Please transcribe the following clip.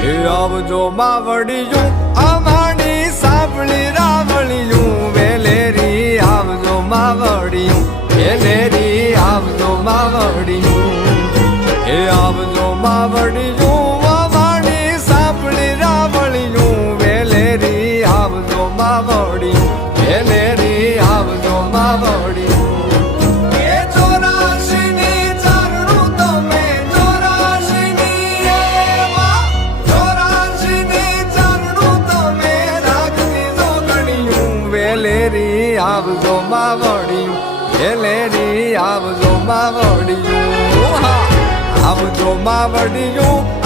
હે આવજો માવડિયું અમારી સાંભળી રાવળિયું વેલેરી આવજો માવડિયું વેલેરી આવજો માવડિયું હે આવજો માવડિયું અમારી સાંભળી રાવળિયું વેલેરી આવજો માવડિયું વેલેરી આવજો માવડિયું આવજો માવડિયું વેલેરી આવજો માવડિયું આવજો માવડિયું